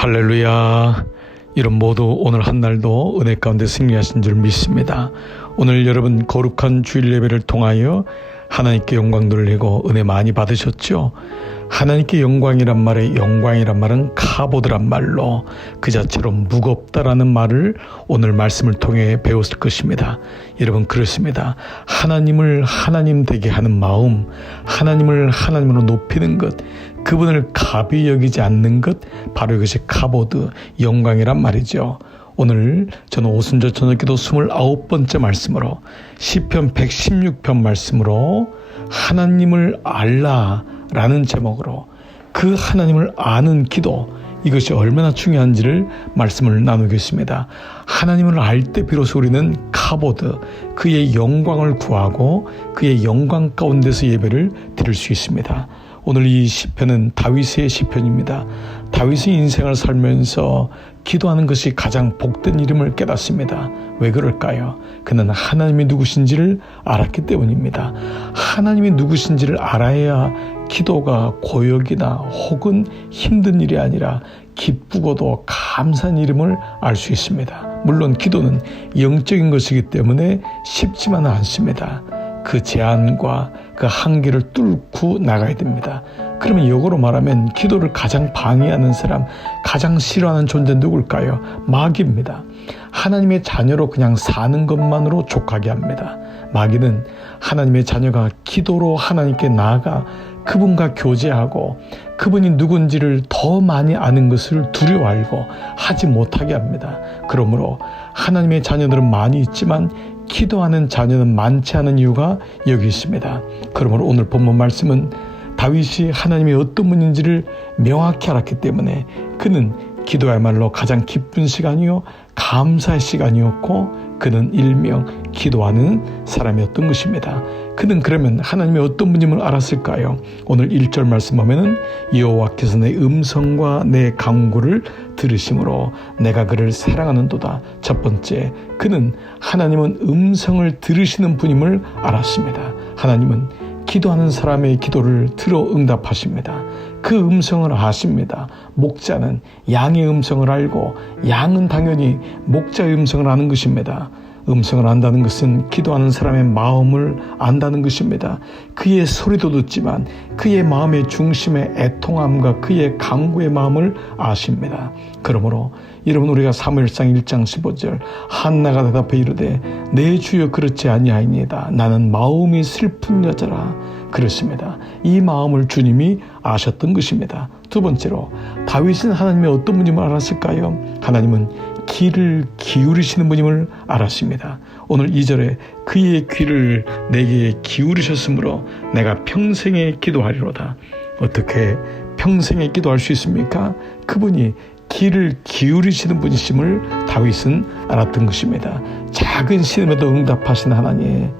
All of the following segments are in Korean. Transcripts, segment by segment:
할렐루야. 이런 모두 오늘 한 날도 은혜 가운데 승리하신 줄 믿습니다. 오늘 여러분 거룩한 주일 예배를 통하여 하나님께 영광 돌리고 은혜 많이 받으셨죠? 하나님께 영광이란 말은 카보드란 말로 그 자체로 무겁다라는 말을 오늘 말씀을 통해 배웠을 것입니다. 여러분 그렇습니다. 하나님을 하나님 되게 하는 마음, 하나님을 하나님으로 높이는 것, 그분을 가비 여기지 않는 것, 바로 이것이 카보드, 영광이란 말이죠. 오늘 저는 오순절 저녁기도 29번째 말씀으로 시편 116편 말씀으로 하나님을 알라라는 제목으로 그 하나님을 아는 기도, 이것이 얼마나 중요한지를 말씀을 나누겠습니다. 하나님을 알 때 비로소 우리는 카보드, 그의 영광을 구하고 그의 영광 가운데서 예배를 드릴 수 있습니다. 오늘 이 시편은 다윗의 시편입니다. 다윗의 인생을 살면서 기도하는 것이 가장 복된 일임을 깨닫습니다. 왜 그럴까요? 그는 하나님이 누구신지를 알았기 때문입니다. 하나님이 누구신지를 알아야 기도가 고역이나 혹은 힘든 일이 아니라 기쁘고도 감사한 이름을 알 수 있습니다. 물론 기도는 영적인 것이기 때문에 쉽지만은 않습니다. 그 제한과 그 한계를 뚫고 나가야 됩니다. 그러면 역으로 말하면 기도를 가장 방해하는 사람, 가장 싫어하는 존재 누굴까요? 마귀입니다. 하나님의 자녀로 그냥 사는 것만으로 족하게 합니다. 마귀는 하나님의 자녀가 기도로 하나님께 나아가 그분과 교제하고 그분이 누군지를 더 많이 아는 것을 두려워 알고 하지 못하게 합니다. 그러므로 하나님의 자녀들은 많이 있지만 기도하는 자녀는 많지 않은 이유가 여기 있습니다. 그러므로 오늘 본문 말씀은 다윗이 하나님이 어떤 분인지를 명확히 알았기 때문에 그는 기도야말로 가장 기쁜 시간이요 감사의 시간이었고 그는 일명 기도하는 사람이었던 것입니다. 그는 그러면 하나님이 어떤 분임을 알았을까요? 오늘 1절 말씀 보면은 여호와께서 내 음성과 내 간구를 들으심으로 내가 그를 사랑하는도다. 첫 번째, 그는 하나님은 음성을 들으시는 분임을 알았습니다. 하나님은 기도하는 사람의 기도를 들어 응답하십니다. 그 음성을 아십니다. 목자는 양의 음성을 알고 양은 당연히 목자의 음성을 아는 것입니다. 음성을 안다는 것은 기도하는 사람의 마음을 안다는 것입니다. 그의 소리도 듣지만 그의 마음의 중심의 애통함과 그의 간구의 마음을 아십니다. 그러므로 여러분 우리가 사무엘상 1장 15절 한나가 대답해 이르되 내 주여 그렇지 아니하이니이다. 나는 마음이 슬픈 여자라. 그렇습니다. 이 마음을 주님이 아셨던 것입니다. 두 번째로 다윗은 하나님의 어떤 분임을 알았을까요? 하나님은 귀를 기울이시는 분임을 알았습니다. 오늘 2절에 그의 귀를 내게 기울이셨으므로 내가 평생에 기도하리로다. 어떻게 평생에 기도할 수 있습니까? 그분이 귀를 기울이시는 분이심을 다윗은 알았던 것입니다. 작은 신음에도 응답하신 하나님,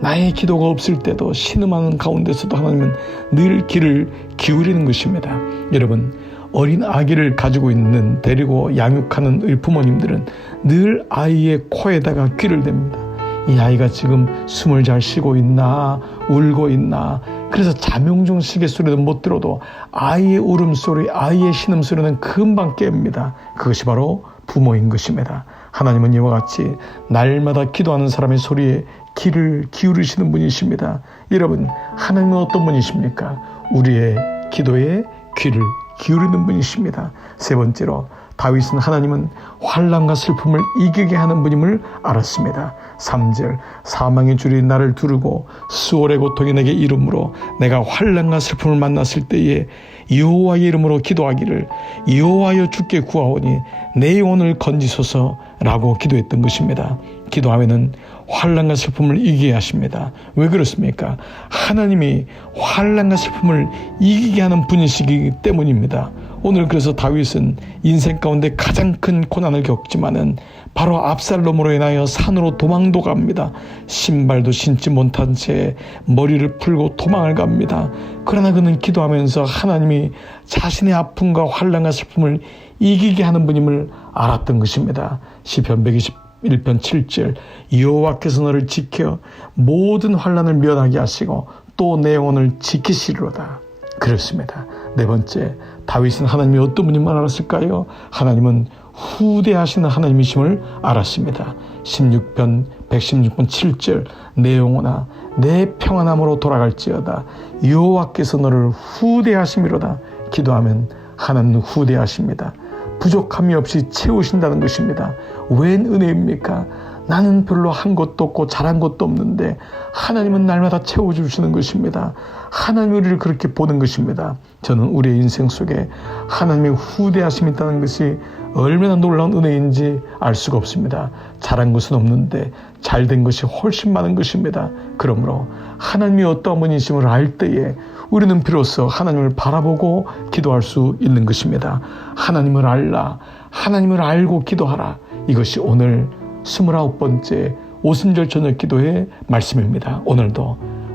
나의 기도가 없을 때도 신음하는 가운데서도 하나님은 늘 귀를 기울이는 것입니다. 여러분 어린 아기를 가지고 있는 데리고 양육하는 의부모님들은 늘 아이의 코에다가 귀를 댑니다. 이 아이가 지금 숨을 잘 쉬고 있나 울고 있나. 그래서 자명종 시계소리도 못 들어도 아이의 울음소리, 아이의 신음소리는 금방 깹니다. 그것이 바로 부모인 것입니다. 하나님은 이와 같이 날마다 기도하는 사람의 소리에 귀를 기울이시는 분이십니다. 여러분 하나님은 어떤 분이십니까? 우리의 기도에 귀를 기울이는 분이십니다. 세 번째로 다윗은 하나님은 환난과 슬픔을 이기게 하는 분임을 알았습니다. 3절 사망의 줄이 나를 두르고 수월의 고통이 내게 이름으로 내가 환난과 슬픔을 만났을 때에 여호와의 이름으로 기도하기를 여호와여 주께 구하오니 내 영혼을 건지소서라고 기도했던 것입니다. 기도하면은 환난과 슬픔을 이기게 하십니다. 왜 그렇습니까? 하나님이 환난과 슬픔을 이기게 하는 분이시기 때문입니다. 오늘 그래서 다윗은 인생 가운데 가장 큰 고난을 겪지만은 바로 압살롬으로 인하여 산으로 도망도 갑니다. 신발도 신지 못한 채 머리를 풀고 도망을 갑니다. 그러나 그는 기도하면서 하나님이 자신의 아픔과 환난과 슬픔을 이기게 하는 분임을 알았던 것입니다. 시편 121편 7절 여호와께서 너를 지켜 모든 환난을 면하게 하시고 또 내 영혼을 지키시리로다. 그렇습니다. 네 번째, 다윗은 하나님이 어떤 분임을 알았을까요? 하나님은 후대하시는 하나님이심을 알았습니다. 16편 116편 7절 내 영혼아 내 평안함으로 돌아갈지어다 여호와께서 너를 후대하심이로다. 기도하면 하나님은 후대하십니다. 부족함이 없이 채우신다는 것입니다. 웬 은혜입니까? 나는 별로 한 것도 없고 잘한 것도 없는데 하나님은 날마다 채워주시는 것입니다. 하나님이 우리를 그렇게 보는 것입니다. 저는 우리의 인생 속에 하나님의 후대하심이 있다는 것이 얼마나 놀라운 은혜인지 알 수가 없습니다. 잘한 것은 없는데 잘된 것이 훨씬 많은 것입니다. 그러므로 하나님이 어떠한 분이심을 알 때에 우리는 비로소 하나님을 바라보고 기도할 수 있는 것입니다. 하나님을 알라, 하나님을 알고 기도하라. 이것이 오늘 29번째 오순절 저녁 기도의 말씀입니다.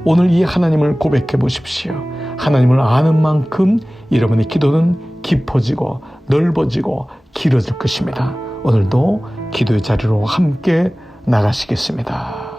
오늘 이 하나님을 고백해 보십시오. 하나님을 아는 만큼 여러분의 기도는 깊어지고 넓어지고 길어질 것입니다. 오늘도 기도의 자리로 함께 나가시겠습니다.